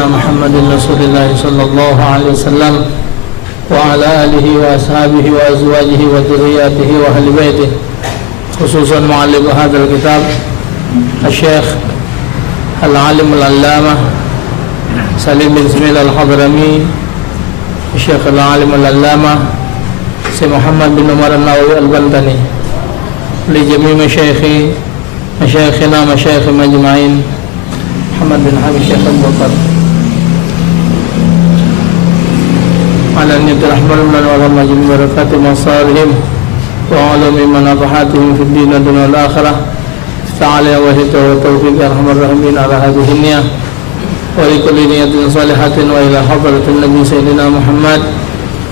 سيدنا محمد رسول الله صلى الله عليه وسلم وعلى آله وأصحابه وأزواجه وذرياته وأهل بيته، خصوصا معلم هذا الكتاب الشيخ العالم العلامة سليم بن سميل الحضرمي، الشيخ العالم العلامة سي محمد بن عمر النووي البلدني، لجميع مشايخنا مشايخ مجمعين، محمد بن حبيب الشيخ أبو بكر على نية الرحمن من ورحمة جميع بركات مصارهم وعلوم منافحاتهم في الدين والدنيا والآخرة، تعالى وهدته والتوفيق يا أرحم الراحمين على هذه النية ولكل نية صالحة وإلى حضرة النبي سيدنا محمد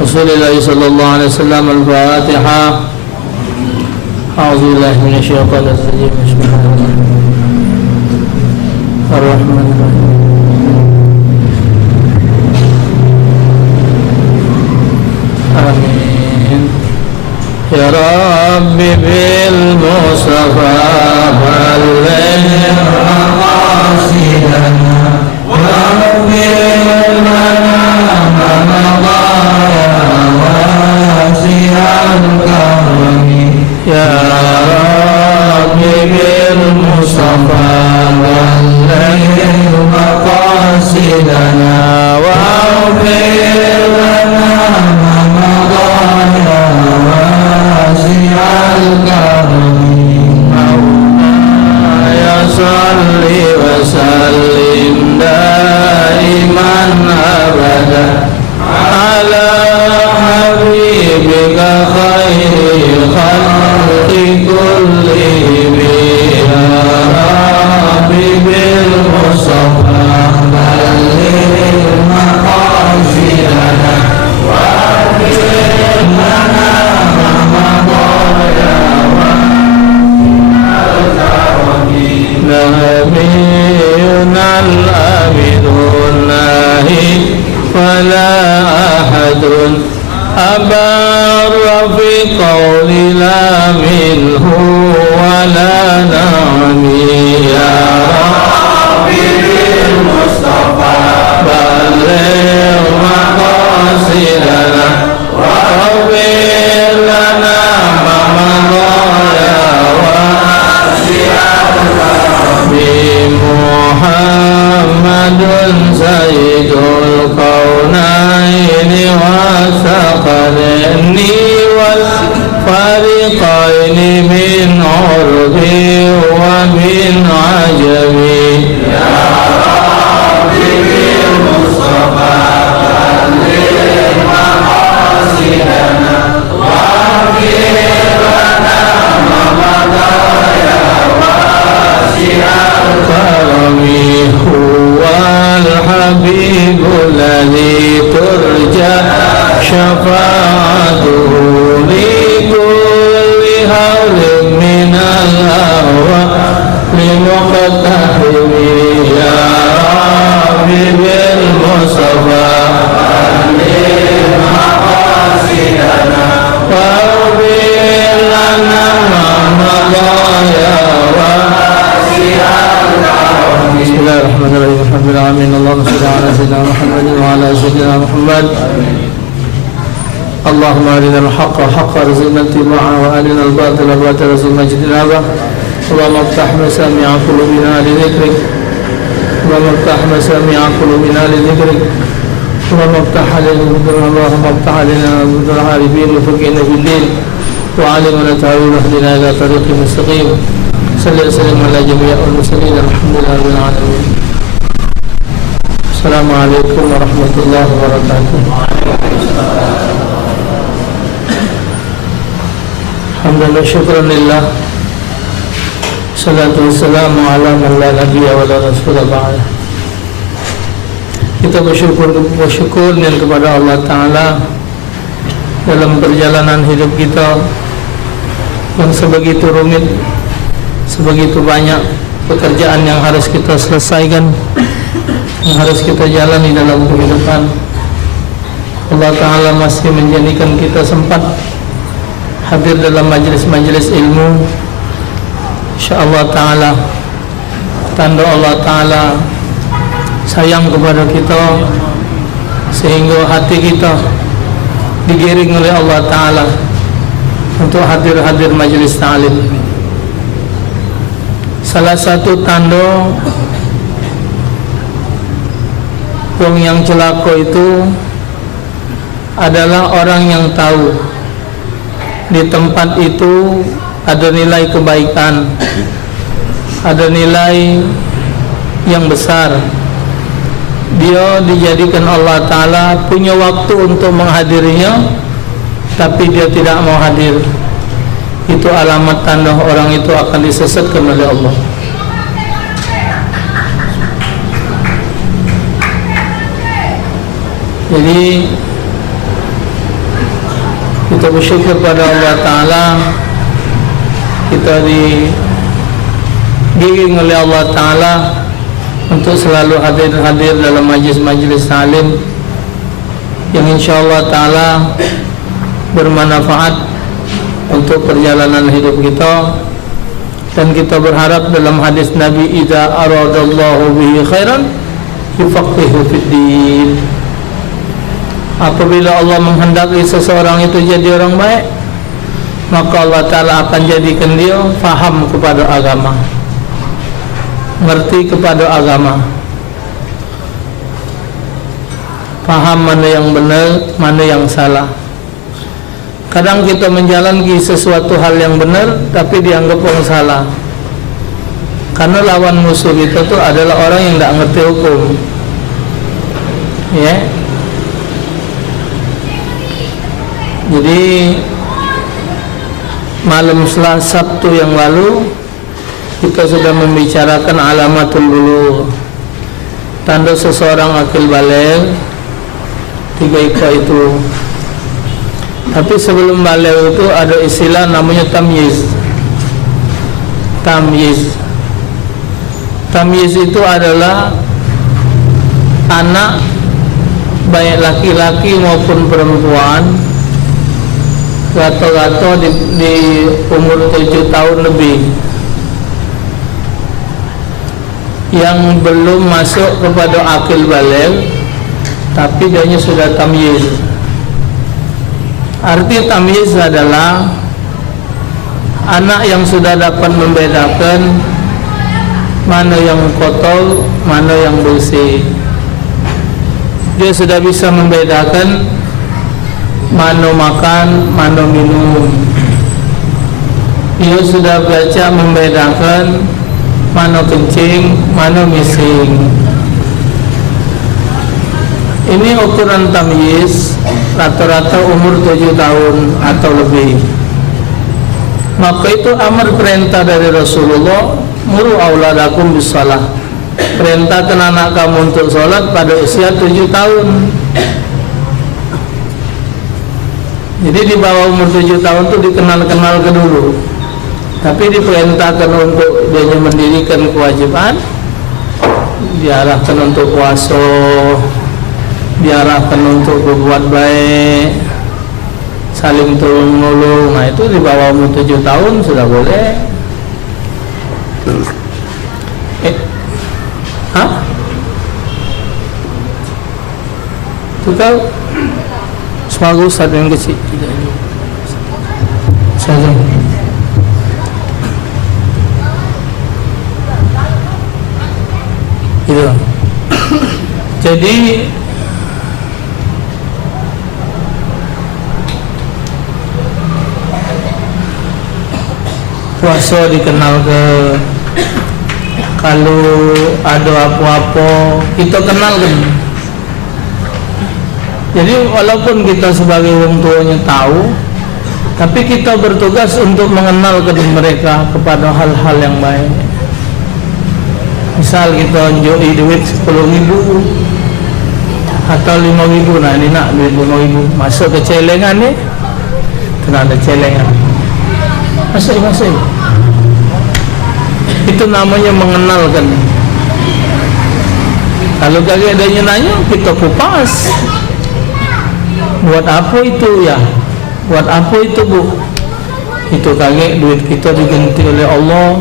رسول الله صلى الله عليه وسلم. الفاتحة. أعوذ بالله من الشيطان الرجيم. بسم الله الرحمن الرحيم. آمين يا رب بالمصطفى بلغ مقاصدنا واغفر لنا ما مضى واسع الكرم يا رب بالمصطفى بلغ مقاصدنا واغفر لنا ما مضى واسع الكرم مولاي صل وسلم دائما أبدا على حبيبك خير خلق كلهم يا رب بالمصطفى بلغ مقاصدنا واغفر لنا ما مضى نبينا الأمين الناهي ولا أحد أبر في قول لا منه ولا نعم يا رب بالمصطفى بلغ مقاصدنا واغفر لنا ما مضى واسع الكرم محمد سيد الكونين والثقلين والفريقين من عربي ومن عجمي يا رب بالمصطفى بلغ مقاصدنا واغفر لنا ما مضى واسع الكرم هو الحبيب الذي ترجى شفاعته لكل هول من الهوى لمقتحم يا رب بالمصطفى بلغ مقاصدنا واغفر لنا ما مضى واسع الكرم. بسم الله الرحمن الرحيم. الحمد لله العالمين. اللهم صل على سيدنا محمد وعلى سيدنا محمد. اللهم أرنا الحق حقا رزقنا اتباعه وأرنا الباطل باطلا رزقنا اجتنابه. اللهم افتح مسامع قلوبنا لذكرك، اللهم افتح مسامع قلوبنا لذكرك، اللهم افتح علينا بدر العارفين وفقهنا في الليل وعلمنا تعويل واهدنا إلى طريق مستقيم. صلى وسلم على جميع المرسلين. الحمد لله رب العالمين. السلام عليكم ورحمة الله وبركاته. Alhamdulillah, syukur lillah, salatu wassalamu ala man la nabiyya wa la rasula ba'dah. Kita bersyukur kepada Allah Ta'ala dalam perjalanan hidup kita yang sebegitu rumit, sebegitu banyak pekerjaan yang harus kita selesaikan, yang harus kita jalani dalam kehidupan. Allah Ta'ala masih menjadikan kita sempat hadir dalam majlis-majlis ilmu. InsyaAllah Ta'ala, tanda Allah Ta'ala sayang kepada kita, sehingga hati kita digiring oleh Allah Ta'ala untuk hadir majelis ta'lim. Salah satu tanda wong yang celaka itu adalah orang yang tahu di tempat itu ada nilai kebaikan, ada nilai yang besar. Dia dijadikan Allah Ta'ala punya waktu untuk menghadirinya, tapi dia tidak mau hadir. Itu alamat tanda orang itu akan disesatkan oleh Allah. Jadi kita bersyukur pada Allah Ta'ala, kita digiring oleh Allah Ta'ala untuk selalu hadir dalam majlis-majlis ta'lim yang insyaallah Ta'ala bermanfaat untuk perjalanan hidup kita. Dan kita berharap dalam hadis Nabi, idza aradallahu bihi khairan yufaqihu fid din. Apabila Allah menghendaki seseorang itu jadi orang baik, maka Allah Ta'ala akan jadikan dia faham kepada agama, mengerti kepada agama, faham mana yang benar, mana yang salah. Kadang kita menjalankan sesuatu hal yang benar tapi dianggap orang salah, karena lawan musuh kita itu adalah orang yang tidak ngerti hukum, ya. Jadi malam Sabtu yang lalu kita sudah membicarakan alamatul bulugh, tanda seseorang akil baligh, 3 ikra itu. Tapi sebelum baligh itu ada istilah namanya tamyiz. Tamyiz itu adalah anak baik laki-laki maupun perempuan, rata-rata di umur 7 tahun lebih, yang belum masuk kepada akil baligh tapi dia sudah tamyiz. Arti tamyiz adalah anak yang sudah dapat membedakan mana yang kotor, mana yang bersih. Dia sudah bisa membedakan mana makan, mana minum. Dia sudah baca membedakan mana kencing, mana mising. Ini ukuran tamyiz, rata-rata umur 7 tahun atau lebih. Maka itu amar perintah dari Rasulullah, muru auladakum bisalah. Perintahkan anak kamu untuk sholat pada usia 7 tahun. Jadi di bawah umur 7 tahun itu dikenal-kenal ke dulu, tapi diperintahkan untuk dia mendirikan kewajiban, diarahkan untuk puasa, diarahkan untuk berbuat baik, saling tolong-menolong. Nah itu di bawah umur 7 tahun sudah boleh. Itu tahu? Sebagus satu yang kecil saja. Itu. Jadi puasa dikenal ke, kalau ada apa-apa kita kenal kan. Jadi walaupun kita sebagai orang tuanya tahu, tapi kita bertugas untuk mengenalkan mereka kepada hal-hal yang baik. Misal kita unjuki duit 10.000 atau 5.000, nah ini nak duit 5.000, masuk ke celengan ni, kena ada celengan, masuk. Itu namanya mengenalkan. Kalau kagak ada yang nanya, kita kupas. Buat apa itu ya? Buat apa itu bu? Itu kagak duit kita diganti oleh Allah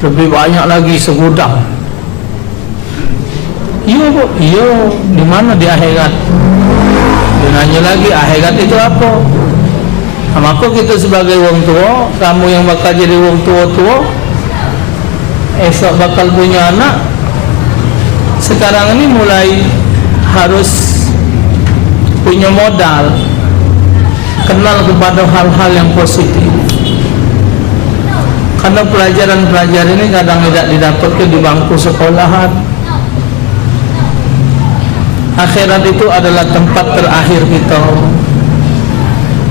lebih banyak lagi segudang. Iya bu, iya. Di mana di akhirat? Dia nanya lagi, akhirat itu apa? Maka kita sebagai wong tua, kamu yang bakal jadi wong tua, esok bakal punya anak. Sekarang ini mulai harus punya modal, kenal kepada hal-hal yang positif. Karena pelajaran-pelajaran ini kadang tidak didapatkan di bangku sekolahan. Akhirat itu adalah tempat terakhir kita.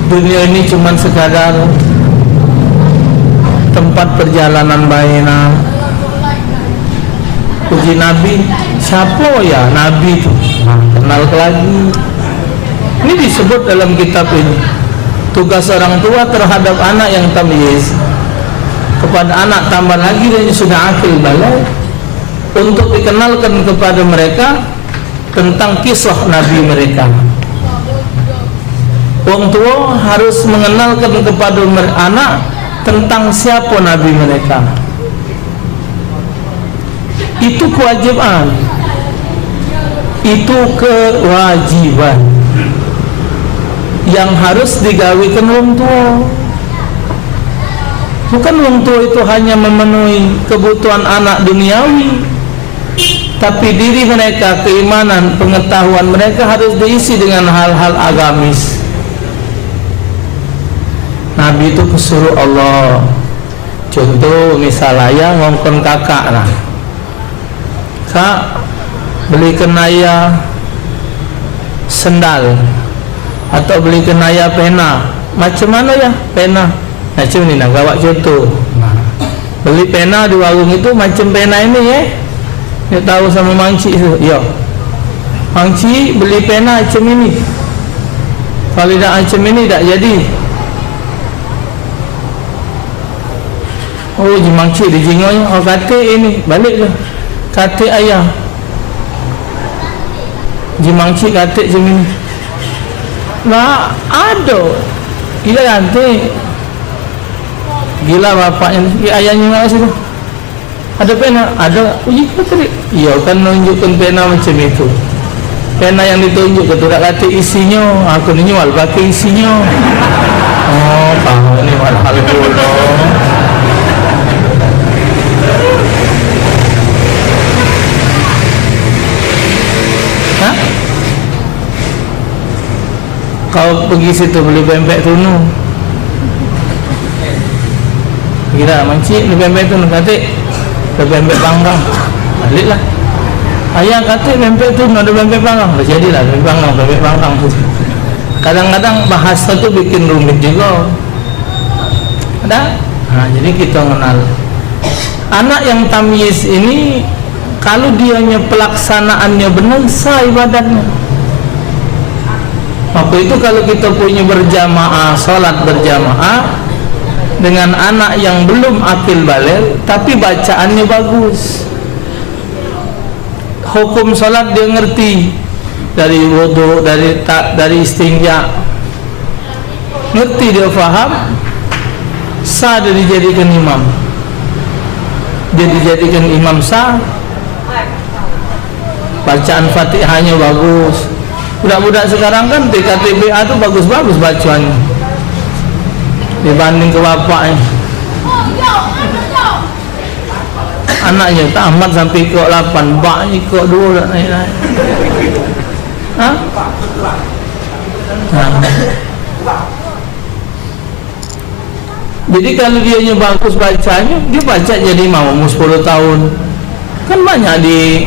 Dunia ini cuma sekadar tempat perjalanan baina. Puji Nabi, siapa ya Nabi itu? Kenal lagi. Ini disebut dalam kitab ini. Tugas orang tua terhadap anak yang tamyiz. Kepada anak tambah lagi dia sudah akil balik, untuk dikenalkan kepada mereka tentang kisah Nabi mereka. Orang tua harus mengenalkan kepada anak tentang siapa Nabi mereka. Itu kewajiban, itu kewajiban yang harus digawikan orang tua. Bukan orang tua itu hanya memenuhi kebutuhan anak duniawi, tapi diri mereka, keimanan, pengetahuan mereka harus diisi dengan hal-hal agamis. Nabi itu pesuruh Allah. Contoh misalnya ngongkon kakak lah, kak belikan ayah sendal atau belikan ayah pena. Macam mana ya pena? Macam ni nak gawat contoh. Beli pena di warung itu macam pena ini ya. Dia tahu sama mangcik tu. Ya. Mangcik beli pena macam ini. Kalau tidak macam ini tak jadi. Oh, ji mangcik di jinggonya. Oh, kata ini balik tu. Kata ayah. Ji mangcik kata macam ini. Nah, ada. Gila ganti. Gila bapaknya, ayahnya mana sih? Ada pena? Ada. Uji tadi. Iya kan nunjukkan pena macam itu. Pena yang ditunjuk itu tak kata isinya. Aku ni jual pakai isinya. Oh, tahu ni hal dulu. Hah? Kau pergi situ beli pempek tunu. Kira mancik ni pempek tu nak kata pempek panggang. Baliklah. Ayah kata pempek tu ada pempek panggang. Dah jadilah pempek panggang tu. Kadang-kadang bahasa tu bikin rumit juga. Ada? Nah, jadi kita kenal. Anak yang tamyiz ini kalau dianya pelaksanaannya benar sah ibadahnya. Maka itu kalau kita punya berjamaah, salat berjamaah dengan anak yang belum akil balik tapi bacaannya bagus, hukum salat dia ngerti, dari wudu, dari istinja, ngerti, dia faham, sah dia dijadikan imam. Dia dijadikan imam sah, bacaan Fatihahnya bagus. Budak-budak sekarang kan TKTBA tu bagus-bagus bacaannya dibanding ke bapaknya. Anaknya tamat sampai ke 8, baknya ke 2 tak naik-naik. Hah? Nah. Jadi kalau dia bagus bacanya, dia baca jadi imam umur 10 tahun. Kan banyak di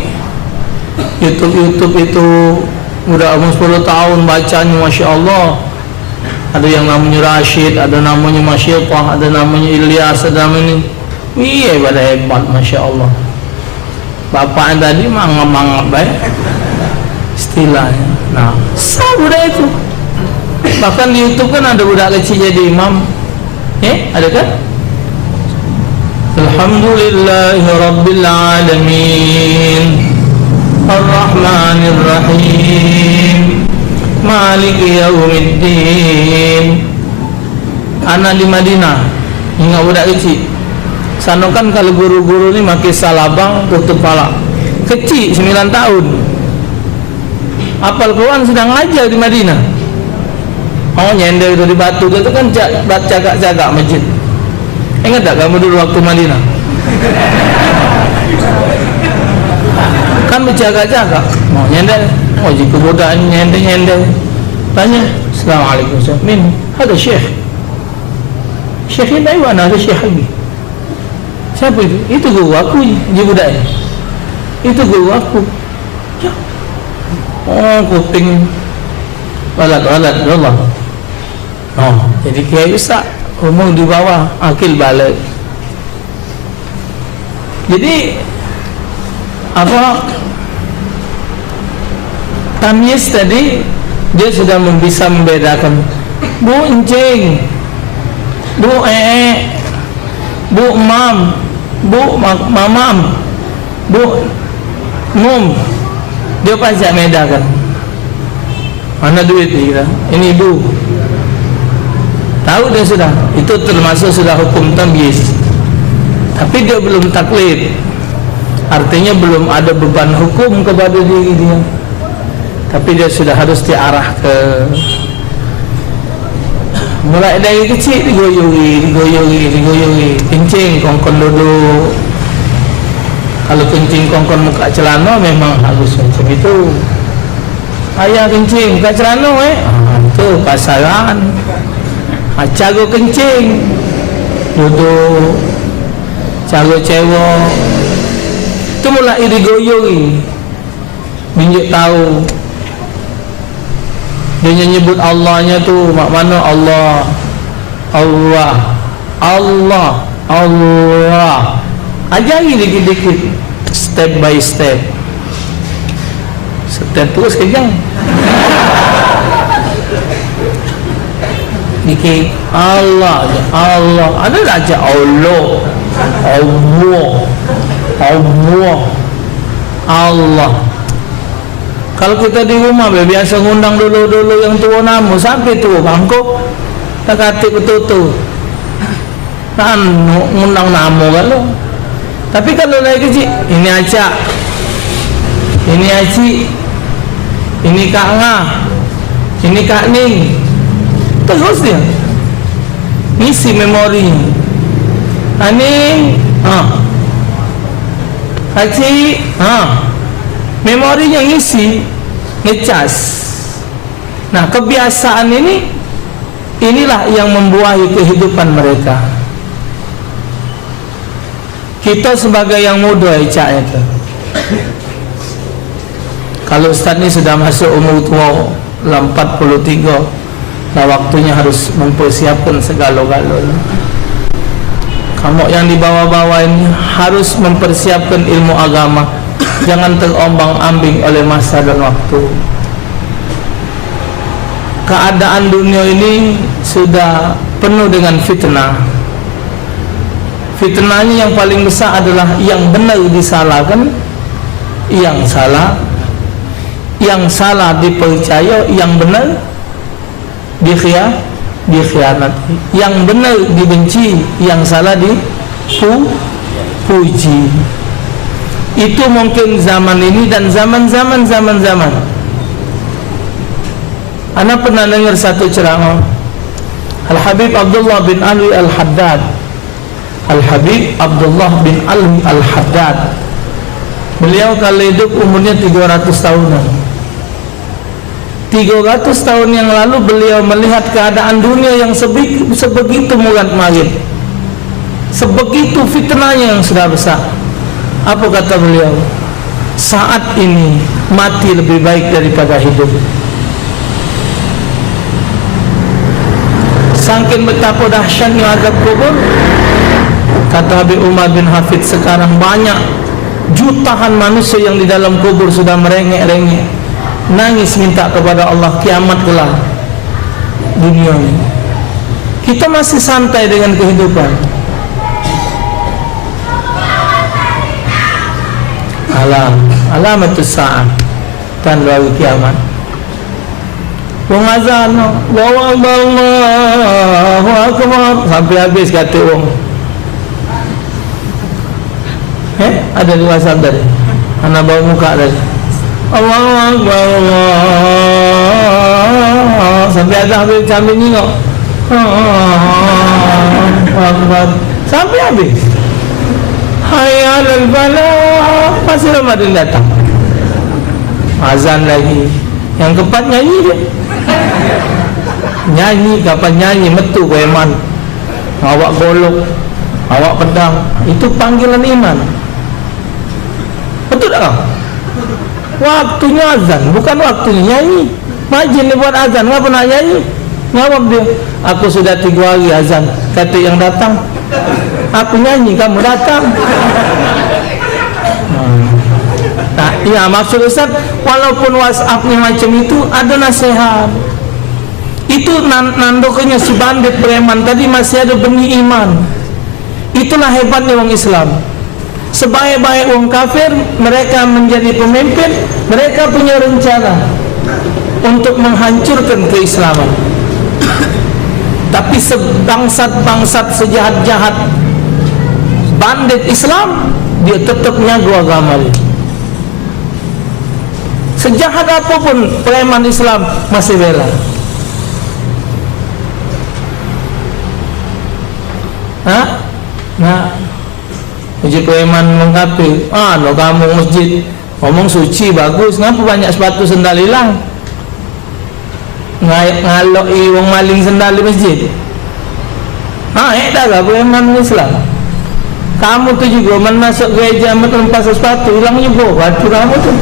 YouTube itu udah umur 10 tahun bacanya, Masya Allah. Ada yang namanya Rashid, ada namanya Masyiqah, ada namanya Ilyas, ada namanya iya, pada hebat, Masya Allah. Bapak yang tadi mangap-mangap baik istilahnya. Nah, sah budak itu. Bahkan di YouTube kan ada budak kecil jadi imam. Ada kan? Alhamdulillahi Rabbil Alamin Ar-Rahmanir Rahim Maliki Yaumiddin. Anak di Madinah, ingat budak kecil. Sana kan kalau guru-guru ni pakai salabang tutup kepala. kecil 9 tahun hafal Quran, sedang ngajar di Madinah. Oh, nyender itu di batu itu kan jaga masjid. Ingat tak kamu dulu waktu Madinah? Kan berjaga-jaga. Mau nyender, oh jika budak nyender. Tanya, Assalamualaikum. Min, ada syekh. Syekh ini mana ada syekh lagi? Siapa itu? Itu guru aku, dia budak. Itu guru aku. Ya. Oh, kuping walat Allah. Oh, jadi kiai besar, umur di bawah, akil balik. Jadi apa? Tamyiz tadi dia sudah bisa membedakan bu encing, bu bu mam, bu mamam, bu mum. Dia pasti membedakan. Mana duit dia? Ini ibu. Tahu dia sudah. Itu termasuk sudah hukum tamyiz. Tapi dia belum taklid. Artinya belum ada beban hukum kepada diri dia. Tapi dia sudah harus diarah ke, mulai dari kecil digoyongi, kencing kongkon duduk. Kalau kencing kongkon muka celana memang harus macam itu. Ayah kencing muka celana itu pasaran. Cago kencing duduk, cago cewek itu mulai digoyongi, minjuk tahu. Dia nyebut Allahnya tuh mak mana Allah, ajari dikit-dikit, step by step, terus kejang dikit Allah, ada aja Allah. Kalau kita di rumah biasa ngundang dulu yang tua namu sampai tua bangkok tak kati betul kan ngundang namu kalau. Tapi kalau lagi kecil ini aja, ini aci, ini Kak Nga, ini Kak Ning, terus dia ngisi memori. Aning aci memorinya ngisi, ngecas. Nah, kebiasaan inilah yang membuahi kehidupan mereka. Kita sebagai yang muda itu, kalau Ustaz ini sudah masuk umur tua 43, nah waktunya harus mempersiapkan segala-galanya. Kamu yang di bawah-bawah ini harus mempersiapkan ilmu agama. Jangan terombang-ambing oleh masa dan waktu. Keadaan dunia ini sudah penuh dengan fitnah. Fitnahnya yang paling besar adalah yang benar disalahkan, yang salah dipercaya, yang benar dikhianati, yang benar dibenci, yang salah dipuji. Itu mungkin zaman ini dan zaman. Ana pernah dengar satu ceramah Al-Habib Abdullah bin Ali Al-Haddad. Al-Habib Abdullah bin Ali Al-Haddad. Beliau kalau hidup umurnya 300 tahunan. 300 tahun yang lalu beliau melihat keadaan dunia yang sebegitu murat-marit, sebegitu fitnahnya yang sudah besar. Apa kata beliau? Saat ini mati lebih baik daripada hidup. Saking betapa dahsyatnya azab kubur, kata Habib Umar bin Hafid, sekarang banyak jutaan manusia yang di dalam kubur sudah merengek-rengek, nangis minta kepada Allah kiamat kelak dunia ini. Kita masih santai dengan kehidupan. Alamatus sa'ah, tanda hari kiamat. Wong azan, Allahu akbar sampai habis kata wong. Ada di WhatsApp tadi. Anak bawa muka tadi. Allahu Akbar, Allah. Sampai ada habis sambil nengok. Akbar. Sampai habis. Hayya 'alal falah. Masih Ramadan datang. Azan lagi. Yang keempat nyanyi dia. Nyanyi, kapan nyanyi metu Iman. Awak golok, awak pedang. Itu panggilan iman. Betul tak? Waktunya azan, bukan waktunya nyanyi. Majin ni buat azan, ngapa nak nyanyi? Ngapa dia? Aku sudah 3 hari azan. Kata yang datang, aku nyanyi, kamu datang. Nah, ya maksud Ustaz, walaupun WhatsApp-nya macam itu, ada nasihat. Itu nandoknya si bandit preman tadi masih ada benih iman. Itulah hebatnya orang Islam. Sebaik-baik orang kafir, mereka menjadi pemimpin, mereka punya rencana untuk menghancurkan keislaman. Tapi sebangsat-bangsat sejahat-jahat bandit Islam, dia tetap nyago agama dia. Sejahat apapun preman Islam masih bela. Nah, uji preman mengkapi, no kamu masjid ngomong suci bagus, ngapa banyak sepatu sendal hilang? Ngaloi wong maling sendal di masjid. Dah lah preman Islam. Kamu tu juga masuk gereja menempas sepatu hilang juga batu kamu tu.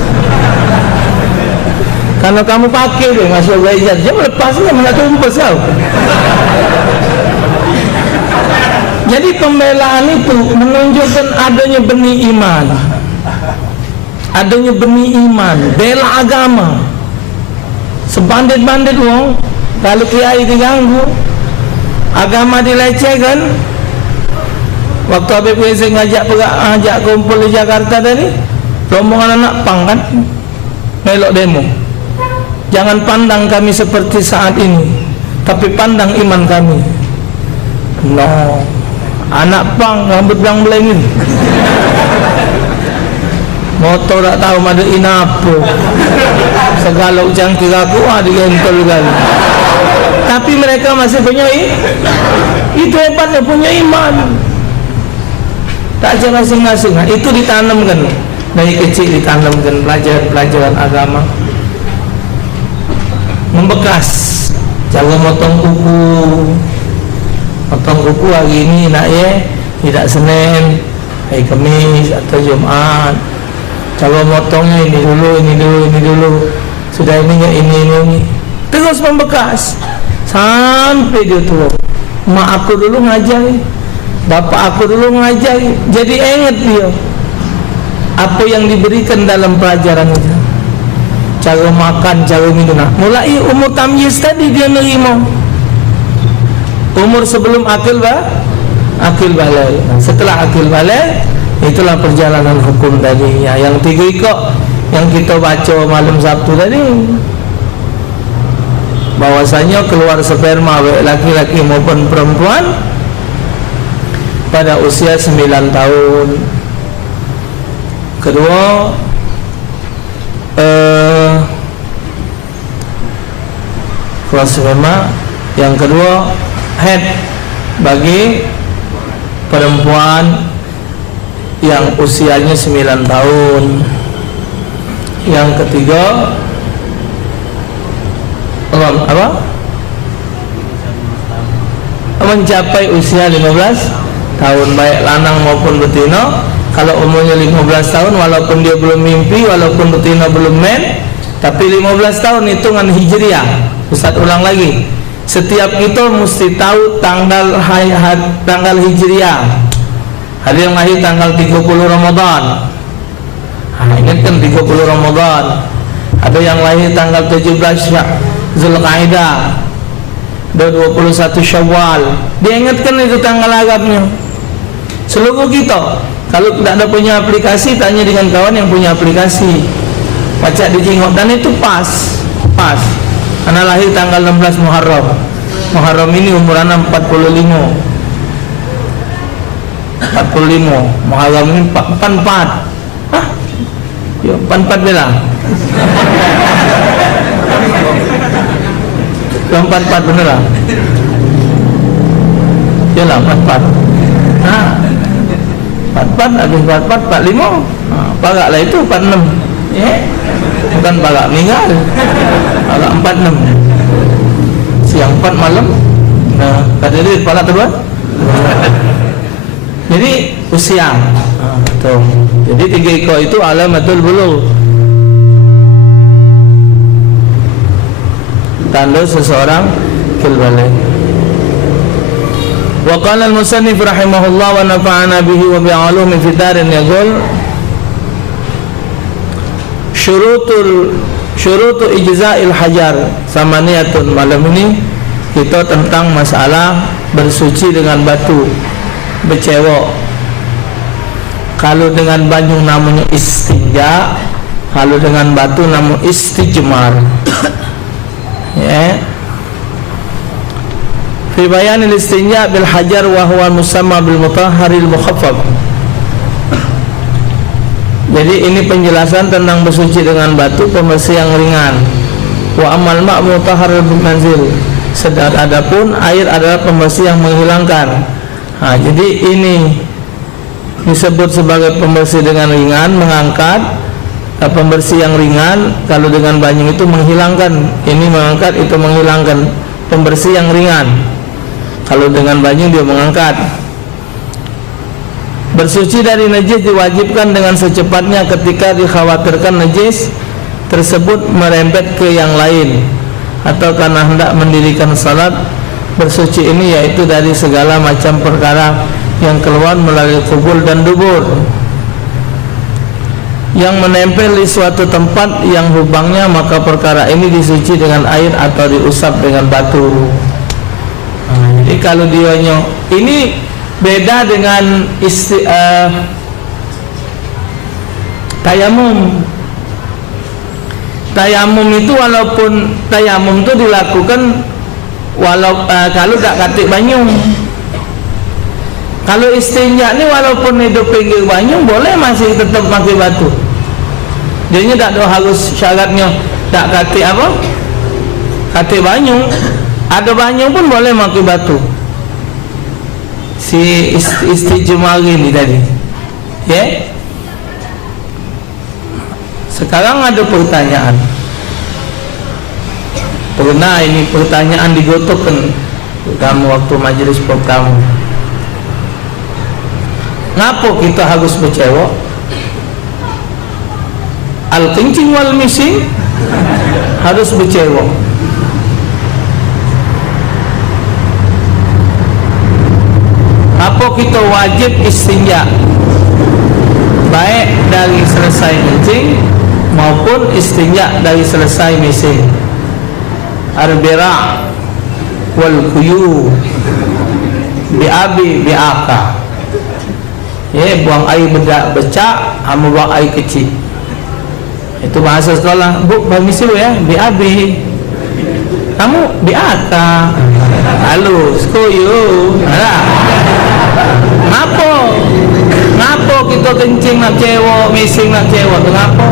Karena kamu pakai dia masuk gereja, dia melepasnya mana tumpes kau. Jadi pembelaan itu menunjukkan adanya benih iman. Adanya benih iman, bela agama. Sebandit-bandit wong, kalau kiai diganggu, agama dilecehkan. Waktu Habib Rizik ngajak kumpul di Jakarta tadi, rombongan anak pang kan melok demo. Jangan pandang kami seperti saat ini, tapi pandang iman kami. No, anak pang rambut belang belengin, motor tak tahu ada inapo, segala ujang kira aku digentol kali. Tapi mereka masih punya itu hebatnya, punya iman. Tak aja masing-masing. Itu ditanamkan dari kecil, ditanamkan pelajaran agama. Membekas. Jangan motong kuku hari ini nak tidak Senin, hari Kamis atau Jumat. Coba motongnya ini dulu. Sudah ini. Terus membekas sampai dia tua. Mak aku dulu ngajari, bapak aku dulu ngajari. Jadi ingat dia apa yang diberikan dalam pelajaran itu. Cara makan, cara minum. Mulai umur tamyiz tadi dia nerima. Umur sebelum akil balik. Setelah akil balik, itulah perjalanan hukum tadi. Yang 3 ikut yang kita baca malam Sabtu tadi, bahwasanya keluar sperma baik laki-laki maupun perempuan pada usia 9 tahun. Kedua, keluar sperma. Yang kedua, head bagi perempuan yang usianya 9 tahun. Yang ketiga, mencapai usia 15 tahun, baik lanang maupun betina. Kalau umurnya 15 tahun, walaupun dia belum mimpi, walaupun betina belum men, tapi 15 tahun hitungan hijriah. Ustaz ulang lagi, setiap kita mesti tahu tanggal hijriah. Ada yang lahir tanggal 30 Ramadan, ingatkan 30 Ramadan. Ada yang lahir tanggal 17 Zulqaidah, 21 Syawal. Diingatkan itu tanggal Arabnya. Seluruh kita, kalau tidak ada punya aplikasi, tanya dengan kawan yang punya aplikasi, baca dijengok, dan itu pas. Anak lahir tanggal 16 Muharram. Muharram ini umur anak 45. Muharram ini 44. Empat bila? Empat bener lah. Yalah empat. Empat habis empat lima. Parak lah itu 46. Bukan parak meninggal. Parak 46. Siang 4 malam. Nah, kata dia parak terbang. Jadi usia. Tuh. Jadi 3 ekor itu alamatul bulugh. Tanda seseorang kilbalik. Wa qala al-musannif rahimahullah wa nafa'ana bihi wa bi'alumi fi darin yaqul syurutu ijza'il hajar samaniyatun. Malam ini kita tentang masalah bersuci dengan batu bercewok. Kalau dengan banyu namanya istinja, kalau dengan batu namanya istijmar. Ya. Fi bayanil istinja bil hajar wa huwa musamma bil mutahharil mukhaffaf. Jadi ini penjelasan tentang bersuci dengan batu, pembersih yang ringan. Wa amal ma' mutahharil manzil. Sedang adapun air adalah pembersih yang menghilangkan. Jadi ini disebut sebagai pembersih dengan ringan, mengangkat. Pembersih yang ringan, kalau dengan banyu itu menghilangkan, ini mengangkat, itu menghilangkan. Pembersih yang ringan. Kalau dengan banyu dia mengangkat. Bersuci dari najis diwajibkan dengan secepatnya ketika dikhawatirkan najis tersebut merembet ke yang lain, atau karena hendak mendirikan salat. Bersuci ini yaitu dari segala macam perkara yang keluar melalui kubul dan dubur, yang menempel di suatu tempat yang lubangnya, maka perkara ini disuci dengan air atau diusap dengan batu. Jadi kalau dia ini beda dengan tayamum. Tayamum itu walaupun tayamum itu dilakukan kalau tak katik banyu. Kalau istinja ni walaupun hidup pinggir banyu boleh masih tetap pakai batu. Dia tak ada harus syaratnya tak katik apa? Katik banyu. Ada banyu pun boleh pakai batu. Si istijmar ini tadi. Ya. Sekarang ada pertanyaan. Pernah ini pertanyaan digotokkan kamu waktu majelis pertama. Ngapa kita harus bercewok? Al-kencing wal mising harus bercewok. Apa kita wajib istinja baik dari selesai kencing maupun istinja dari selesai mising? Arbira wal kuyu biabi biaka. Buang air becak sama buang air kecil. Itu bahasa sekolah. Bu, permisi ya, biabi. Kamu biaka. Halus, kuyu. Ngapa kita kencing nak cewek, mising nak cewek tu ngapa?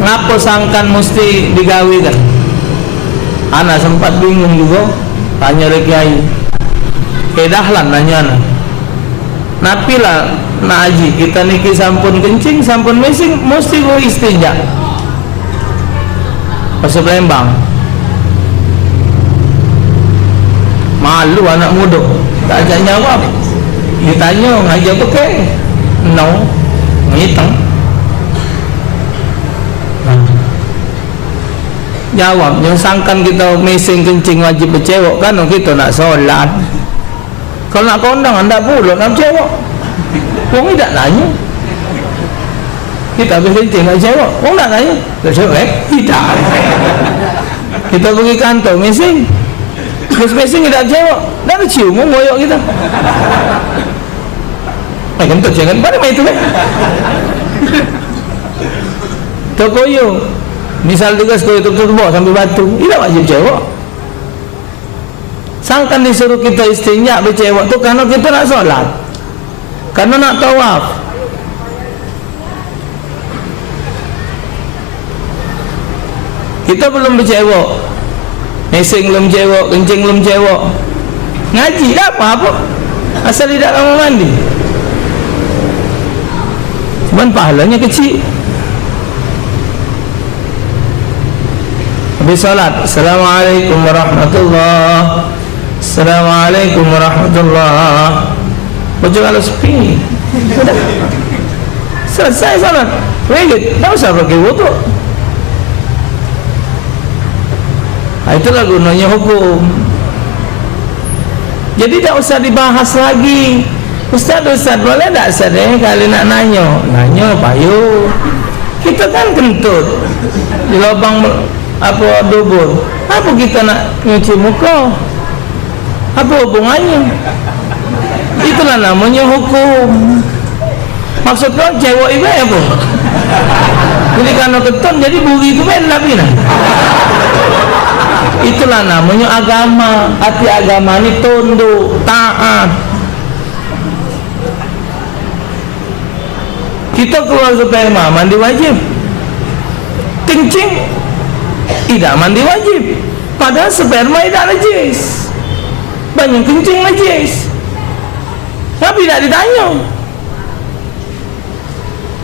Ngapa sangkan mesti digawi kan? Anak sempat bingung juga, tanya lagi kiai. Kedahlan nanya napi lah nak haji kita niki sampun kencing sampun mising mesti go istinja pas Palembang. Malu anak muda tak ajak jawab. Ditanya ngaji apa ke? No, ngitang. Jawab, yang sangkan kita mising kencing wajib bercewek kan kita nak solat. Kalau nak kondang anda pula nak cewek. Wong tidak nanya. Kita habis kencing nak cewek. Wong tak nanya. Tak cewek? Tidak. Kita pergi kantor mising. Mising tidak cewek. Dah ada cium ngoyok kita. Kentut jangan pada main itu. Tokoyo. Misal tugas koyo tutup sampai batu. Tidak wajib cewek. Sangkan disuruh kita istinja bercewek tu karena kita nak solat, karena nak tawaf, Kita belum bercewok, mesing belum cewok, kencing belum cewok, ngaji dah apa asal tidak lama mandi, cuman pahalanya kecil. Habis salat, Assalamualaikum warahmatullahi, Assalamualaikum warahmatullahi, baca kalau sepi sudah selesai salat, wajib, tak usah pakai wudu. Nah, itulah gunanya hukum. Jadi tak usah dibahas lagi. Ustaz boleh tak Ustaz kali nak nanya payu. Kita kan kentut di lubang apa dubur. Apa kita nak nyuci muka? Apa hubungannya? Itulah namanya hukum. Maksud kau cewek ibu apa? Jadi kalau keton jadi buri itu main tapi nah. Itulah namanya agama. Hati agama ini tunduk, taat. Kita keluar sperma mandi wajib, kencing tidak mandi wajib, padahal sperma tidak najis, banyak kencing najis, tapi tidak ditanya.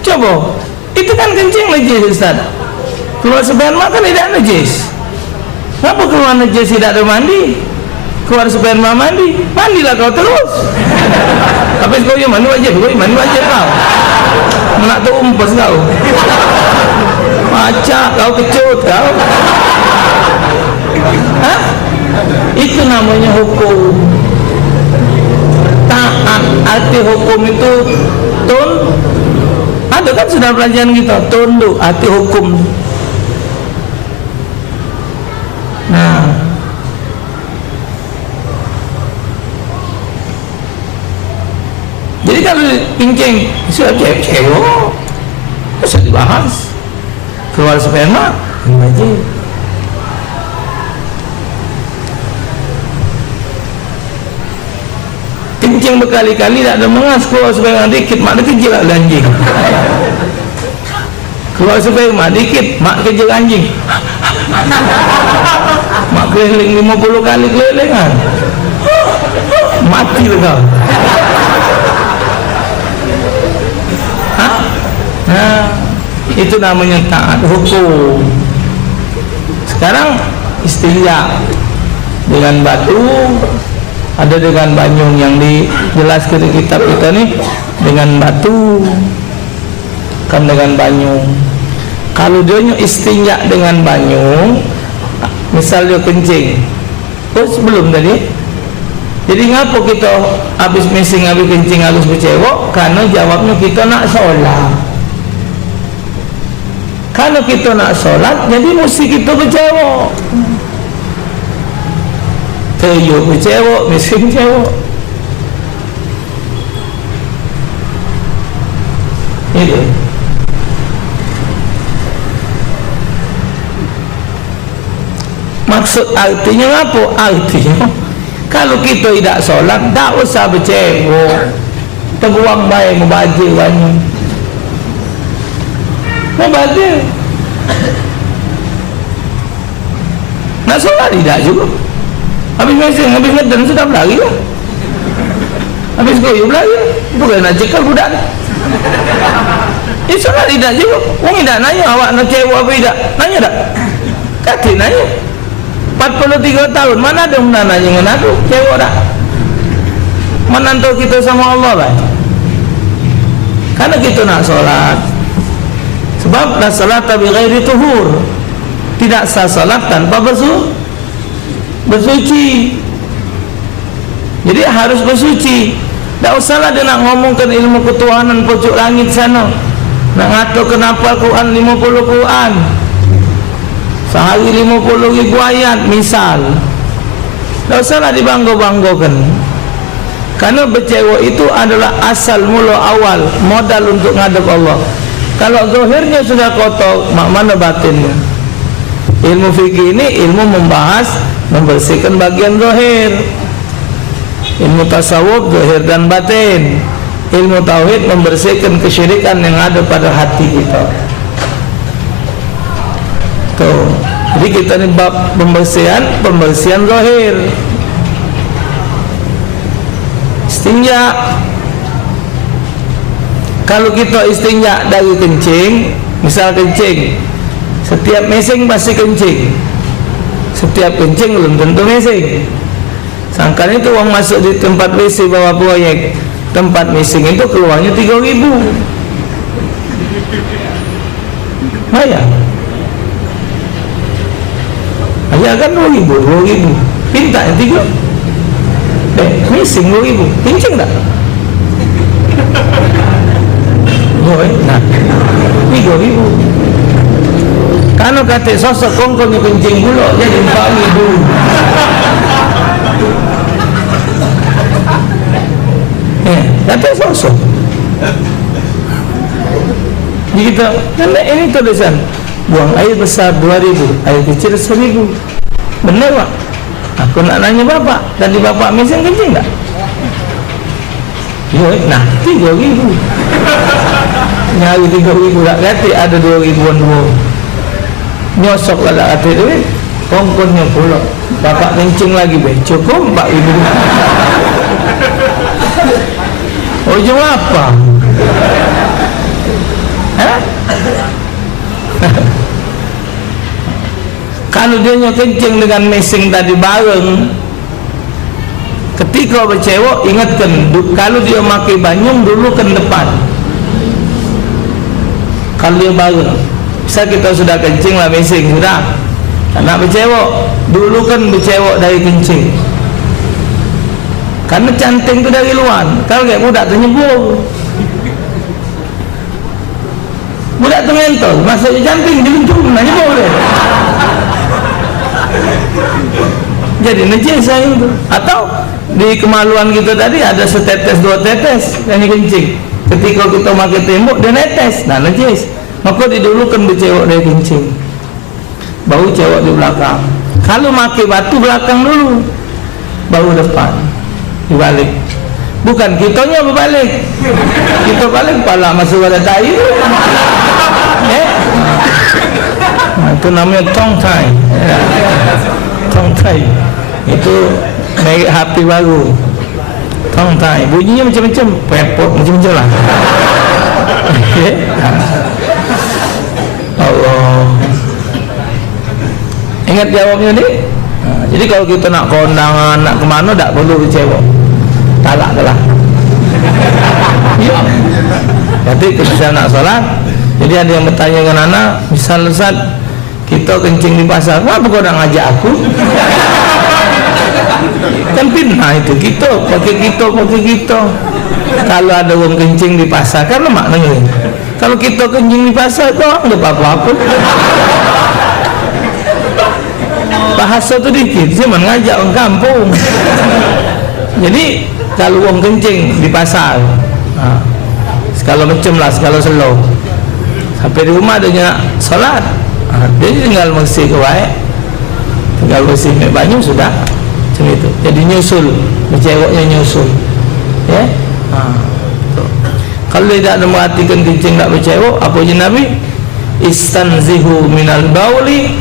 Coba, itu kan kencing najis Ustaz, keluar sperma kan tidak najis. Kenapa keluar najis tidak ada mandi? Keluar sperma mandi, mandilah kau terus. Habis kau yang mandi wajib kau. Nak tu umpes kau. Macak kau, kecut kau. Hah? Itu namanya hukum. Taat, arti hukum itu ada kan sudah pelajaran kita, tunduk, arti hukum. Nah, jadi kalau kencing sudah cewek, bisa dibahas. Keluar sperma, wajib. Kencing berkali-kali tak ada mengas, keluar sperma dikit, mak dia kejil lah anjing. Keluar sperma dikit, mak kejil anjing. Mak keliling 50 kali kelilingan, mati lah kau. Nah, itu namanya taat hukum. Sekarang istinja dengan batu, ada dengan banyung yang dijelaskan di kitab kita nih, dengan batu kan dengan banyung. Kalau dia istinja dengan banyung, misal dia kencing, terus belum tadi. Jadi ngapa kita habis mesing, habis kencing, habis bercewok? Karena jawabnya kita nak sholat. Kalau kita nak sholat, jadi mesti kita bercewok. Tuyuk bercewok, mesing bercewok. Itu. Maksud artinya apa? Artinya kalau kita tidak sholat, tak usah bercewok, terbuang baik, membajir banyak, membajir. Nak sholat tidak juga. Habis mesing, habis ngeden sudah berlari lah. Habis goyang berlari, bukan nak cekal budak. Sholat tidak juga. Orang tidak nanya awak nak cewek apa tidak, nanya tak? Kaki nanya. 43 tahun, mana ada menananya dengan aku, cewek dah menantu kita sama Allah lah. Karena kita nak sholat, sebab la salata bi ghairi tuhur, tidak sah sholat tanpa bersuci. Jadi harus bersuci. Tak usahlah dia nak ngomongkan ilmu ketuhanan pojok langit sana, nak ngatur kenapa Quran 50 Quran sehari 50.000 ayat misal. Tak usahlah dibangga-banggakan. Karena bercewek itu adalah asal mula awal modal untuk ngadep Allah. Kalau zahirnya sudah kotor, mana batinnya? Ilmu fikih ini ilmu membahas, membersihkan bagian zahir. Ilmu tasawuf zahir dan batin. Ilmu tauhid membersihkan kesyirikan yang ada pada hati kita. Tuh, Jadi kita ni bab pembersihan zahir. Istinja, kalau kita istinja dari kencing, misal kencing, setiap mesing pasti kencing, setiap kencing belum tentu mesing. Sangkan itu uang masuk di tempat WC bawah proyek, tempat mesing itu keluarnya 3.000. Bayar. Ayah kan 2.000, pinta yang 3. Mesing 2.000, kencing tak? Nah, 3.000. Kalau kata sosok kongkongnya kencing pula jadi 4.000. Kata sosok. Jadi kita, karena ini tulisan buang air besar 2.000, air kecil 1.000. Benar pak? Aku nak nanya bapak, tadi bapak mesing kencing tak? Nah 3.000. Nyari 3.000 tak kata ada 2.000-an dua. Nyosok lah tak kata duit, kongkonnya pula bapak kencing lagi cukup 4.000. Ujung apa? Kalau dia kencing dengan mesing tadi bareng, ketika bercewok ingatkan, kalau dia pakai banyung dulu ke depan. Kalau dia bareng, bisa kita sudah kencing lah mesing sudah, nak bercewok dulu kan bercewok dari kencing, karena canting itu dari luar. Kalau kayak budak tu nyebur, budak tu ngentol, masuknya canting dibentuk nak nyebur dia. Jadi najis saya itu. Atau di kemaluan kita tadi ada setetes 2 tetes yang kencing. Ketika kita pakai tembok dia netes, nah najis. Maka didulukan bercewok dari kencing, bau cewek di belakang. Kalau pakai batu belakang dulu, bau depan dibalik. Bukan kitanya berbalik, kita balik kepala masuk pada tai. Nah, itu namanya tong tai. Tong tai itu naik HP baru. Tong tai bunyinya macam-macam, pepot macam-macam lah. Allah, ingat jawabnya ni. Jadi kalau kita nak kondangan, nak kemana, tak perlu bercewok, talak lah. Ya. Jadi kita nak solat, jadi ada yang bertanya dengan anak, misal Ustaz, kita kencing di pasar, kenapa kau nak ngajak aku? Kan fitnah itu, kita pakai kita. Kalau ada orang kencing di pasar, kan maknanya kalau kita kencing di pasar, kok enggak apa-apa. Bahasa tu dikit, cuma ngajak orang kampung. Jadi kalau orang kencing di pasar, skala macam lah, skala slow, sampai di rumah dia nak solat, dia tinggal bersih ke baik, tinggal bersih mek banyu sudah, macam itu. Jadi nyusul, bercewoknya nyusul, ya. Kalau dia tak memperhatikan kencing tak bercewok, apa je Nabi? Istanzihu minal bauli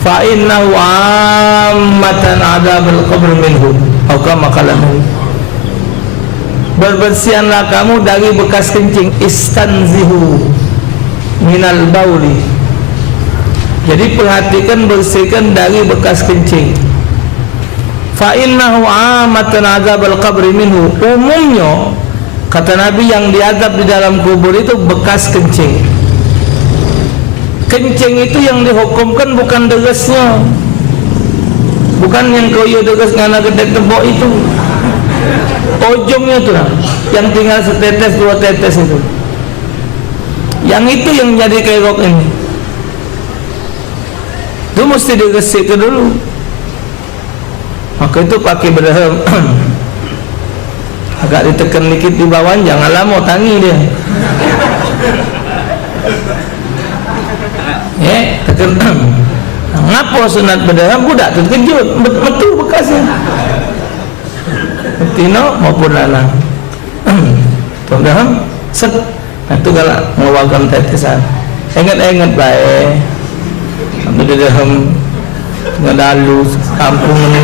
fa innahu ammatan adabul qabr minhu. Atau makalahu, berbersihanlah kamu dari bekas kencing. Istanzihu minal bauli, jadi perhatikan, bersihkan dari bekas kencing. Fa innahu ammatan adabul qabr minhu, umumnya kata Nabi yang diazab di dalam kubur itu bekas kencing. Kencing itu yang dihukumkan bukan degasnya, bukan yang koyo degas ngana gede tembok itu, ujungnya itu lah, yang tinggal setetes 2 tetes itu, yang itu yang jadi kerok ini. Itu mesti digesik dulu. Maka itu pakai berhem. Agak ditekan dikit di bawah, jangan lama tangi dia. Ya, tekan. Ngapa sunat berdarah budak terkejut, betul bekasnya. Tino maupun lanang. Berdarah set. Nah, itu kalau mengeluarkan tetesan. Ingat-ingat baik. Ambil darah nggak lalu kampung ini.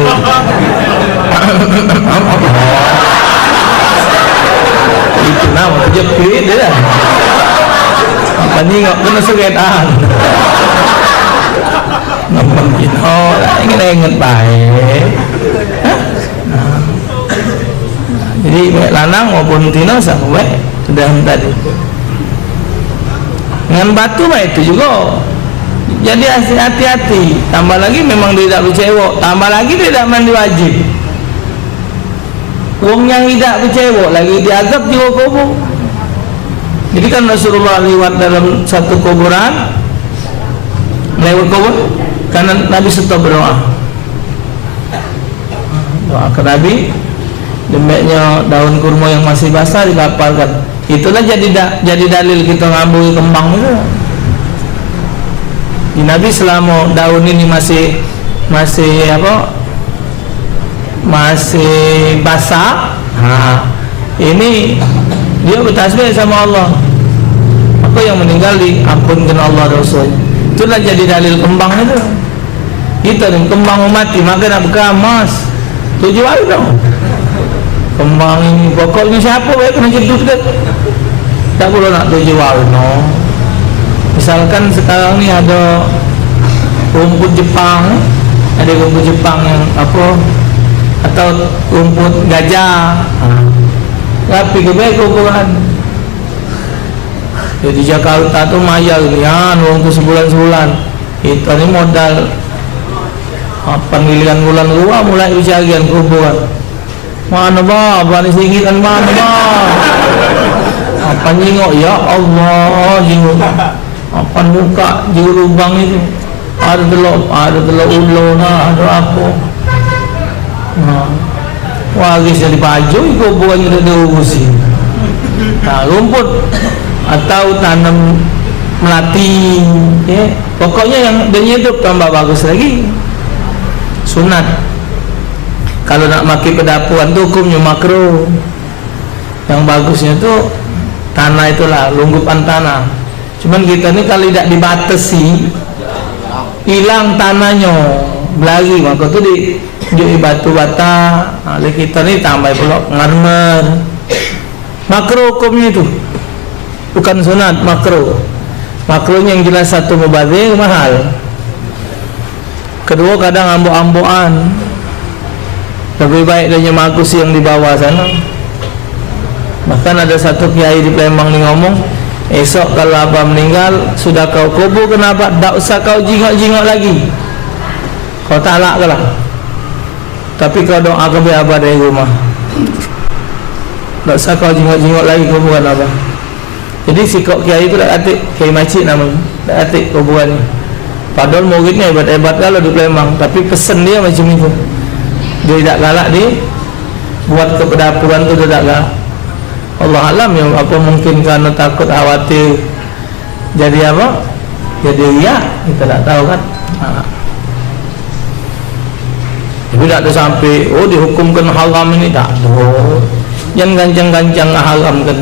Itu nama jepit dia dah. Makanya nggak kena segetan. Namun kita ingat baik. Jadi baik lanang maupun tina sampai sudah tadi. Dengan batu mah itu juga. Jadi hati-hati. Tambah lagi memang dia tidak bercewok. Tambah lagi dia tidak mandi wajib. Wong yang tidak bercewok lagi diazab juga kubur. Jadi kan Rasulullah lewat dalam satu kuburan, lewat kubur, karena Nabi serta berdoa. Doa ke Nabi, lembeknya daun kurma yang masih basah dikapalkan. Itulah jadi dalil kita ngambil kembang itu. Di Nabi selama daun ini masih basah, ini dia bertasbih sama Allah. Apa yang meninggal diampunkan Allah Rasul. Itulah jadi dalil kembang itu. Kita nih kembang mati maka nak beramas. Tujuan dong. Kembang ini pokoknya siapa baik kena jedut kan? Tak perlu nak tujuan no. Misalkan sekarang ni ada rumput Jepang, ada rumput Jepang yang apa, atau rumput gajah, tapi kebaik kuburan. Jadi Jakarta tu maya ni, orang tu sebulan. Itu ni modal panggilan bulan luar mulai ujian kuburan. Mana bah, berani singitan mana bah? Apa nyingok ya Allah jingok. Apa muka di lubang itu ada telur ulo ada apa wagis jadi baju itu bukan kita diurusin. Rumput atau tanam melati ya. Pokoknya yang dia hidup tambah bagus lagi. Sunat kalau nak maki pedapuan itu hukumnya makruh. Yang bagusnya itu tanah itulah lunggupan tanah. Cuman kita ni kalau tidak dibatasi hilang tanahnya belagi maka tu di batu bata. Oleh kita ni tambah pula ngarmer. Makruh hukumnya itu bukan sunat, makruh. Makruhnya yang jelas satu mubazir mahal. Kedua kadang ambok-ambokan. Lebih baik dia magus yang di bawah sana. Bahkan ada satu kiai di Palembang ni ngomong, esok kalau abah meninggal sudah kau kubur, kenapa tak usah kau jingok-jingok lagi, kau talak ke lah, tapi kau doa ke abah dari rumah, tak usah kau jingok-jingok lagi kuburan abah. Jadi si kok kiai itu dah atik, kiai macik namanya, dah atik kuburan ni. Padahal muridnya hebat-hebat kalau di Palembang, tapi pesan dia macam itu. Dia tidak galak di buat ke pedapuran tu, dia tak galak. Allah alam ya, apa mungkin karena takut khawatir jadi apa, jadi riak, kita tak tahu kan. Tapi tak ada sampai dihukumkan haram ini, tak ada. Jangan gancang-gancang haram kan.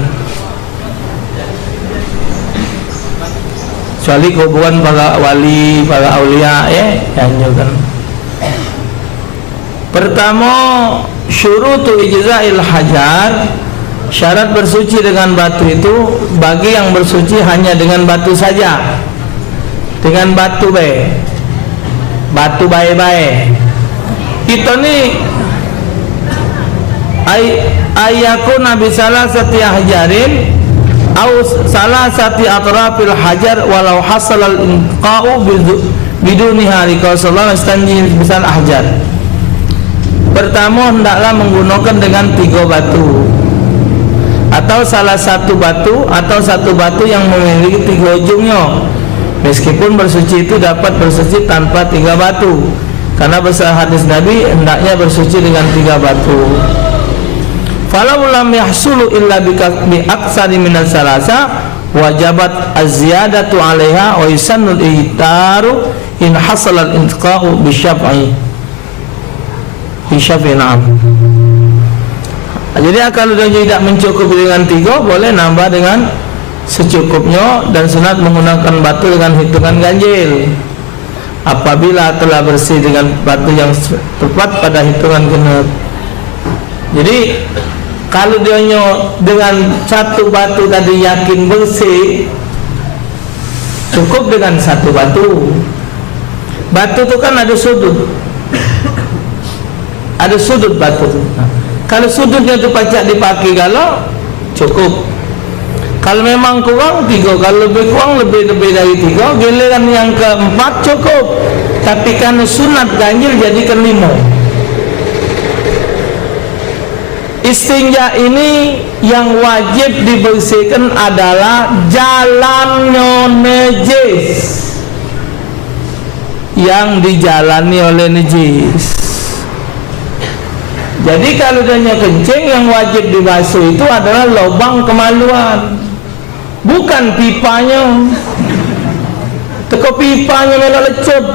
Kecuali kuburan para wali, para aulia kan. Pertama, syurutu ijza'il hajar, syarat bersuci dengan batu itu bagi yang bersuci hanya dengan batu saja. Dengan batu baik. Kita ni ayakuna bi salasati hajarin au salasati atrafil hajar walau hasal al-inqa'u biduniha liqausallahu istanji bisal hajar. Pertama, hendaklah menggunakan dengan 3 batu atau salah satu batu atau satu batu yang memiliki 3 ujungnya. Meskipun bersuci itu dapat bersuci tanpa 3 batu, karena besar hadis Nabi hendaknya bersuci dengan 3 batu. Falau lam yahsulu illa bi aksari minas salasa wajabat az-ziyadatu 'alaiha wa yusannul ihtaru in hasala al-intiqa'u bi syaf'i. Jadi kalau dia tidak mencukupi dengan 3, boleh nambah dengan secukupnya, dan sunat menggunakan batu dengan hitungan ganjil. apabila telah bersih dengan batu yang tepat pada hitungan genep. Jadi kalau dia dengan satu batu tadi yakin bersih, cukup dengan satu batu. Batu itu kan ada sudut, ada sudut batu itu. Kalau sudutnya itu pacak dipakai, kalau cukup. Kalau memang kurang 3, kalau lebih kurang lebih dari 3, giliran yang keempat cukup. Tapi karena sunat ganjil jadikan 5. Istinja ini yang wajib dibersihkan adalah jalannya najis, yang dijalani oleh najis. Jadi kalau dia kencing, yang wajib dibasuh itu adalah lubang kemaluan, bukan pipanya. Teko pipanya malah lecet,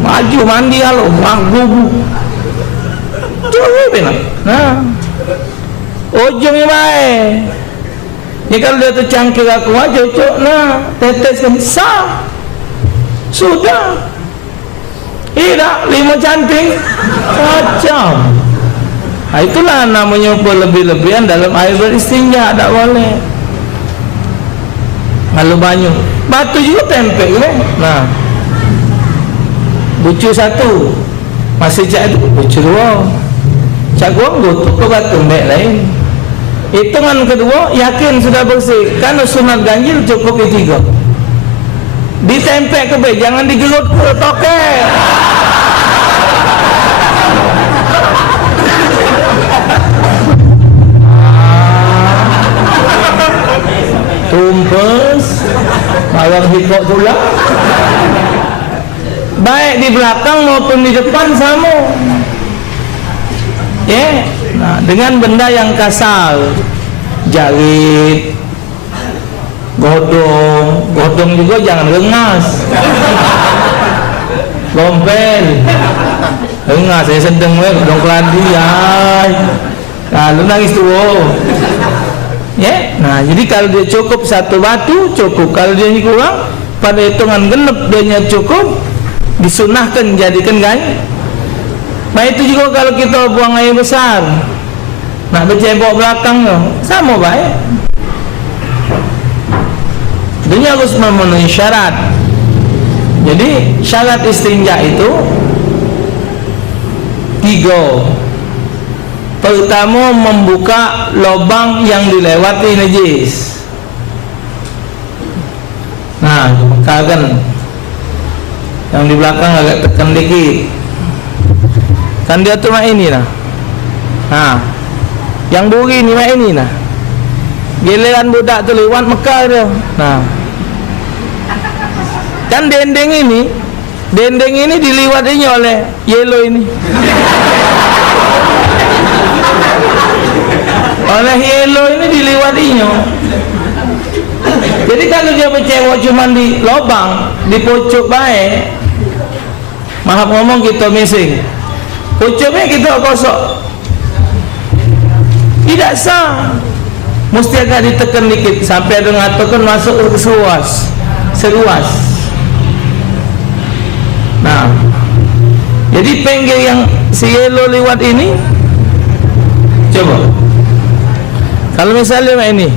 maju mandi kalau manggubu cuy benar. Nah, ujungnya baik. Ya kalau dia tercangkir aku aja cok, nah teteskan sah, sudah. Tidak 5 canting kacau. Nah, itulah namanya berlebih-lebihan dalam air beristinja, tak boleh. Kalau banyak batu juga tempel kan? Nah, bucu 1 masih cak itu, bucu 2 cak gua gotok ke batu mbak lain. Hitungan kedua yakin sudah bersih, karena sunat ganjil cukup 3. Ditempel ke be, jangan digelut ke toke. Tumpes malam hikok pula, baik di belakang maupun di depan sama. Ya, nah, dengan benda yang kasar, jarit, godong juga jangan rengas. Gompel rengas, saya sedang godong keladi, kalau nangis tuh. Ya, nah jadi kalau dia cukup 1 batu cukup, kalau dia kurang pada hitungan genep dia cukup, disunahkan jadikan ganjil. Nah itu juga kalau kita buang air besar, nak bercebok belakangnya sama baik. Dia harus memenuhi syarat. Jadi syarat istinja itu 3. Pertama, membuka lubang yang dilewati najis. Nah, bukakan yang di belakang, agak tekan dikit. Kan dia tuh mak ini lah. Nah, yang buri ni mak ini lah. Giliran budak tu lewat mekar dia. Nah, kan dendeng ini diliwatinya oleh yellow ini. Oleh yellow ini diliwatinya. Jadi kalau dia bercewek cuma di lubang, di pucuk baik, maaf ngomong kita mising, pucuknya kita kosok, tidak sah. Mesti agak ditekan dikit sampai ada ngatakan masuk ke seruas. Nah, jadi pinggir yang si yellow lewat ini, coba. Kalau misalnya mak ini,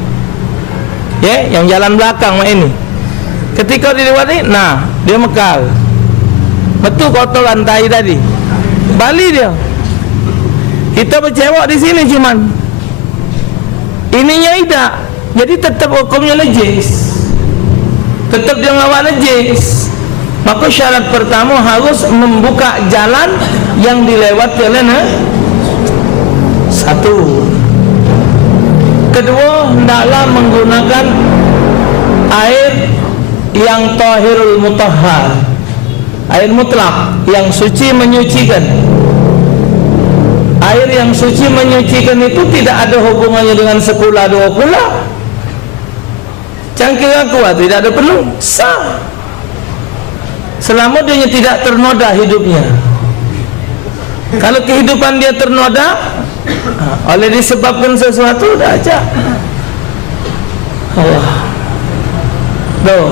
ya, yang jalan belakang mak ini, ketika dilewati, nah dia mekar, betul kotoran tai tadi, balik dia. Kita bercewek di sini cuman, ininya tidak, jadi tetap hukumnya najis, tetap dia ngawak najis. Maka syarat pertama harus membuka jalan yang dilewati oleh 1. Kedua, hendaklah menggunakan air yang tahirul mutahhar, air mutlak yang suci menyucikan. Air yang suci menyucikan itu tidak ada hubungannya dengan sekula 2 kula. Cangkir kuat tidak ada penuh, sah. Selama dia tidak ternoda hidupnya. Kalau kehidupan dia ternoda oleh disebabkan sesuatu, dah aja Allah. Tuh.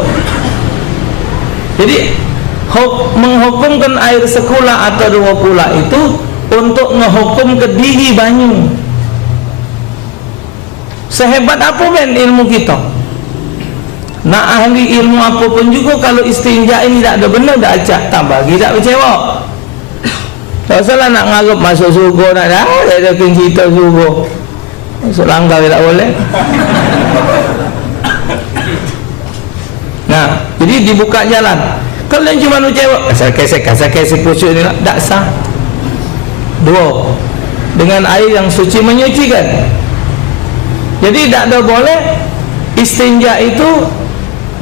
Jadi menghukumkan air sekula atau 2 kula itu untuk ngehukum ke diri banyu. Sehebat apa ben ilmu kita, nak ahli ilmu apa pun juga, kalau istinja ini tak ada benar, tak acak tambah tidak bercewok. Tak salah nak ngarep masuk surga, nak dah ada cerita surga masuk langgar tak boleh. Nah, jadi dibuka jalan. Kalau yang cuma bercewok kasar-kasar kusuk ni tak sah. 2, dengan air yang suci menyucikan. Jadi tak ada boleh istinja itu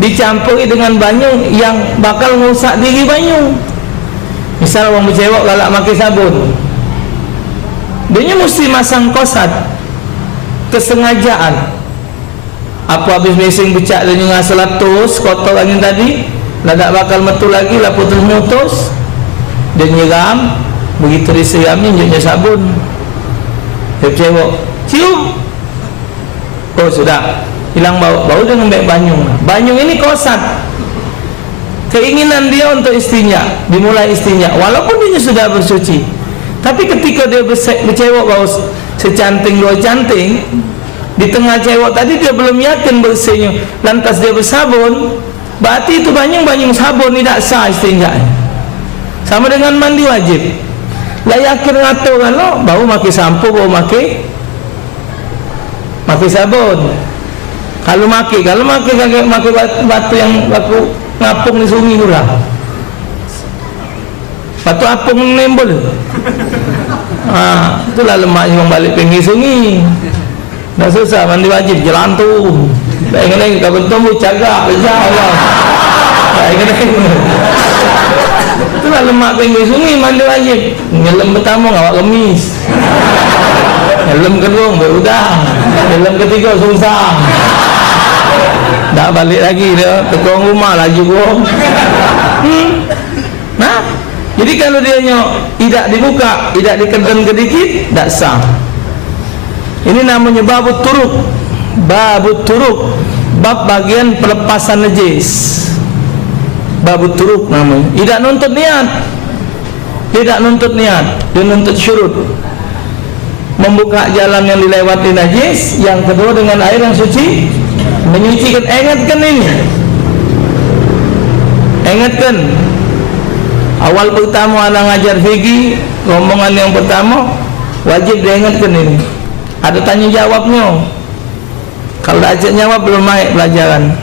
dicampuri dengan banyu yang bakal merusak diri banyu. Misal orang bercewok galak pakai sabun, dia mesti masang kosat, kesengajaan. Apa habis mesin becak dia dengan selatus kotor angin tadi, lah tak bakal metu lagi, lah putus-mutus, dia nyiram, begitu disiram injeknya sabun, dia bercewok, cium, oh sudah hilang bau, bau dengan baik banyu. Banyu ini kosat, keinginan dia untuk istinja, dimulai istinja walaupun dia sudah bersuci. Tapi ketika dia bercewok bau secanting 2 canting, di tengah cewok tadi dia belum yakin bersihnya, lantas dia bersabun, berarti itu banyu sabun, tidak sah istinja. Sama dengan mandi wajib, lah yakin ngatur kan lo, bau pakai sampo, bau pakai sabun. Kalau pakai batu yang baku ngapung di sungai pula, batu apung nembol. Itulah lemak yang balik pinggir sungai. Dah susah mandi wajib jalan tu. Baik-baik kau bertemu jaga Allah. Baik-baik. Itulah lemak pinggir sungai mandi wajib. Nyelam pertama awak kemis. Nyelam kedua berudang. Nyelam ketiga susah. Dah balik lagi dia tekong rumah lagi gua. Nah, jadi kalau dia tidak dibuka, tidak dikedon sedikit, tak sah. Ini namanya babut turuk. Babut turuk, bab bagian pelepasan najis. Babut turuk namanya. Tidak nuntut niat. Tidak nuntut niat, dia nuntut syurut. Membuka jalan yang dilewati najis, yang kedua dengan air yang suci, menyucikan. Ingatkan ini, ingatkan. Awal pertama anak ngajar fikih, ngomongan yang pertama wajib diingatkan ini. Ada tanya jawabnya. Kalau tak ajak jawab belum naik pelajaran.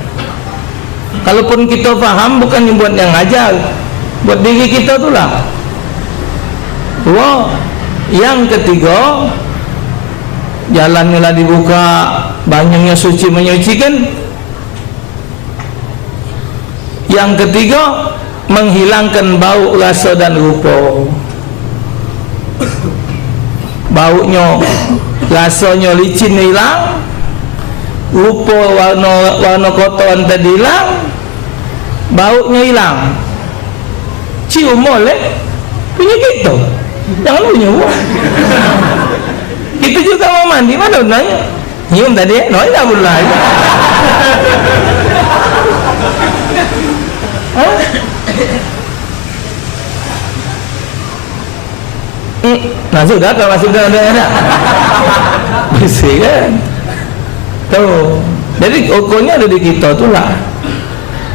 Kalaupun kita faham, bukan buat yang ngajar, buat diri kita itulah. 2, yang ketiga, jalannya lah dibuka, banyunya suci menyucikan. Yang ketiga, menghilangkan bau, rasa dan rupa. Baunya, rasanya licin hilang, rupa warna kotoran tadi hilang, baunya hilang. Cium boleh, punya kita, jangan punya uang. Kita juga mau mandi, mana nanya nyium tadi, no tidak boleh. Nah sudah, kalau masih ada bersih kan tuh. Jadi ukurnya ada di kita itulah.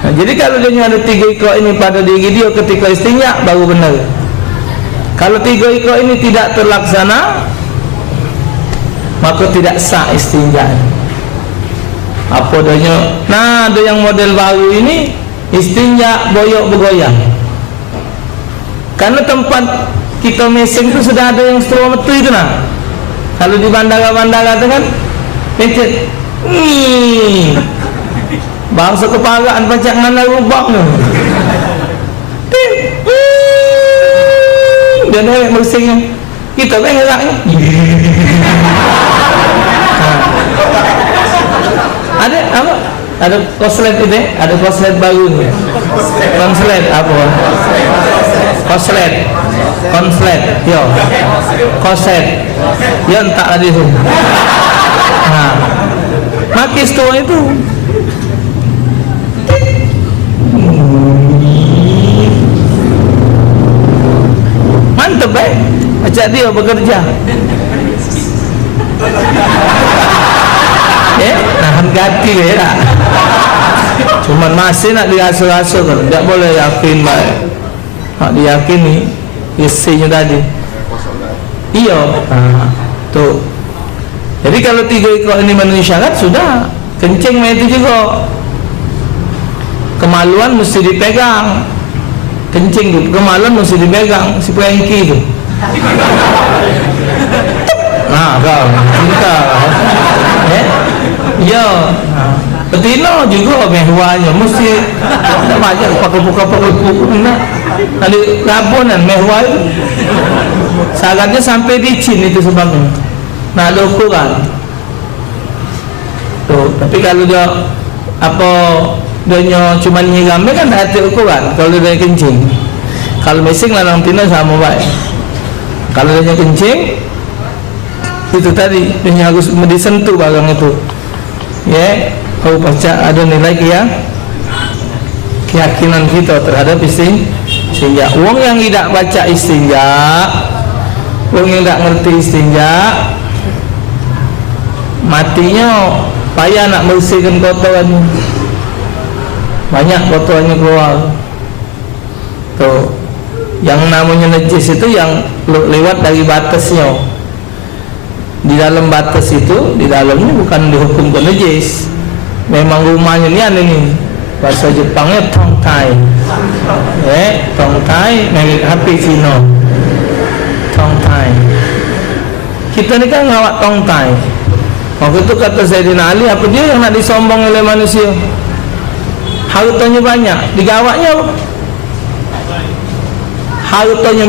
Nah, jadi kalau dia ada 3 ikrar ini pada diri dia ketika istinja, baru benar. Kalau 3 ikrar ini tidak terlaksana, maka tidak sah istinja. Apa adanya? Nah, ada yang model baru ini istinja boyok bergoyang. Karena tempat kita mesin itu sudah ada yang setua metu itu nah. Kalau di bandara-bandara itu kan lecet. Bangsa keparaan pacak mana rubak tu. Dia naik mesinnya. Kita kan ngeraknya. Ada apa? Ada konslet itu, ada konslet baru ni. Konslet apa? Konslet, konslet, yo, konslet, yo entak tadi tu. Makis tu itu. Ajak dia bekerja. Nahan hati ya tak? Cuman masih nak dirasa-rasa kan. Tak boleh yakin baik. Nak diyakini isinya tadi. Iya. Tuh. Jadi kalau 3 ekor ini memenuhi syarat, sudah. Kencing itu juga. Kemaluan mesti dipegang. Kencing tu, kemaluan mesti dipegang. Si Frankie tu. Nah, kau cinta. Ya. Betina juga mehwanya mesti tak banyak pakai-pakai nak. Kali labunan mehwa itu. Syaratnya sampai licin itu sebabnya. Nak ada ukuran. Tuh, tapi kalau dia apa dia cuma nyiram kan tak ada ukuran. Kalau dia kencing. Kalau mesing lanang tina sama baik. Kalau dia kencing itu tadi dia harus disentuh barang itu. Ya, kau baca ada nilai keyakinan kita terhadap istinja. Wong yang tidak baca istinja, wong yang tidak ngerti istinja, matinya payah nak bersihkan kotoran. Banyak kotorannya keluar. Tuh, yang namanya najis itu yang lewat dari batasnya. Di dalam batas itu, di dalamnya bukan dihukum ke najis. Memang rumahnya ini bahasa Jepangnya tongtai. Tongtai merek HP Cina. Tongtai. Kita ni kan ngawak tongtai. Waktu itu kata Sayyidina Ali, apa dia yang nak disombong oleh manusia? Hartanya banyak, digawaknya apa? Hartanya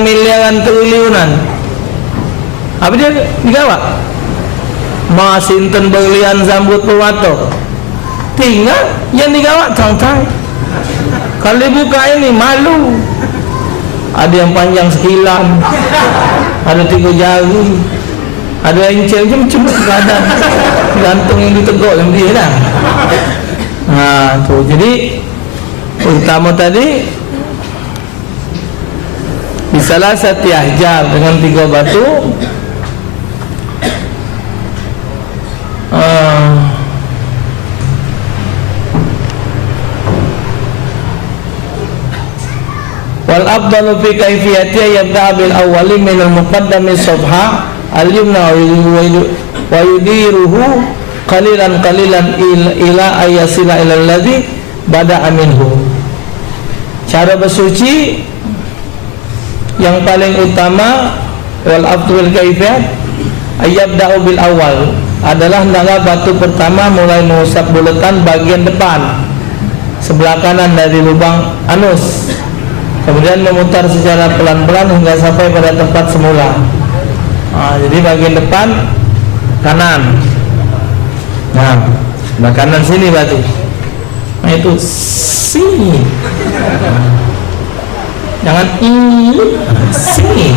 miliaran triliunan. Apa dia digawak? Masinten berlian sambut pewato. Tinggal yang digawak tongtai. Kalau dibuka ini malu. Ada yang panjang sekilan, ada 3 jari, ada yang macam badan, gantung yang diteguk yang dia dah. Tuh jadi utama tadi bisalah satu ahjar dengan 3 batu. Wal afdalu fi kaifiyatiha yabda bil awwali min al muqaddami subha al yumna wa yudiruhu qalilan ila ayasila ila alladhi bada'a minhu. Cara bersuci yang paling utama wal afdal kaifiyat ayyabda'u bil awal adalah hendaklah batu pertama mulai mengusap bulatan bagian depan sebelah kanan dari lubang anus, kemudian memutar secara pelan-pelan hingga sampai pada tempat semula. Jadi bagian depan kanan. Sebelah kanan sini batu. Itu sini. Jangan ini, sini.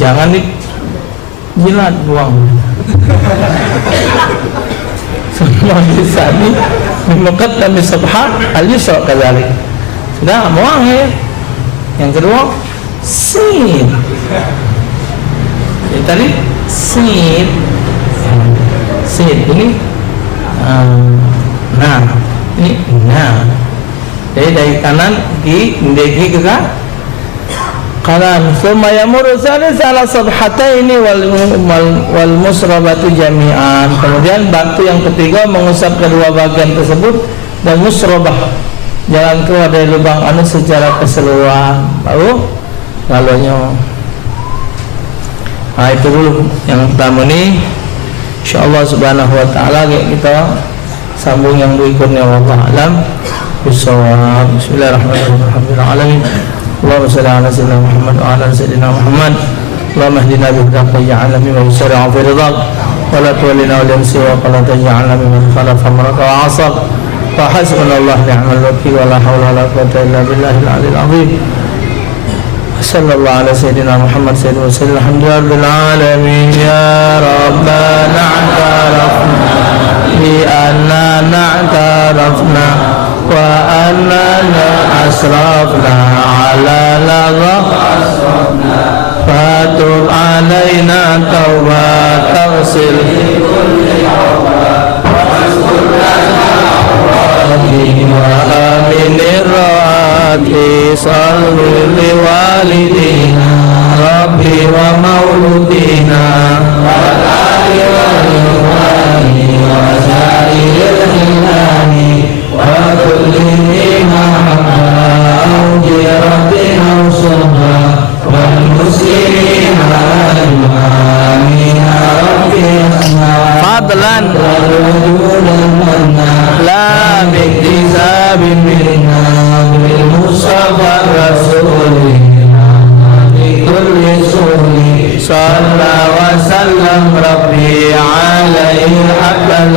Jangan dijilat buang. Semua di sini muqaddam subhan al-yusra kadzalik. Sudah buang ya. Yang kedua sin. Jadi tadi sin. Sin ini ini jadi dari kanan ke kanan. Summa yamuru salah sabhataini wal musrabatu jami'an. Kemudian batu yang ketiga mengusap kedua bagian tersebut dan musrabah jalan keluar dari lubang anus secara keseluruhan. Baru lalunya. Itu dulu yang pertama ni. InsyaAllah subhanahu wa ta'ala kita sambung yang berikutnya. Wallahu a'lam bishawab. Bismillahirrahmanirrahim. Allahumma salli ala sayyidina Muhammad wa ala sayyidina Muhammad. Allahumma hdina bihidaka ya'ala mimman yusari'u fi ridhak wa la tuwallina wa liyansi wa qala taj'alna mimman khalafa amraka wa 'asab. Wa hasbunallahu ni'mal wakeel wa la hawla wa la quwwata illa billahil 'aliyyil 'azim. Sallallahu ala sayyidina Muhammad sayyidina Rasulullah alhamdulillahil alamin. Ya Rabbana a'tarafna bi anna na'tarafna wa annana asrafna ala lagha asrafna fatub alaina taubatan taghsil wa aminir rawati sallu li walidina rabbi wa mauludina wa ali wa ikhwani wa sa'iril hilani wa kulli imamah aujiratina usumha wal muslimina amin ya rabbi asma fadlan la biktisabin minna bil mustafa rasulina kulli suri salla wa sallam rabbi alaihi haqqal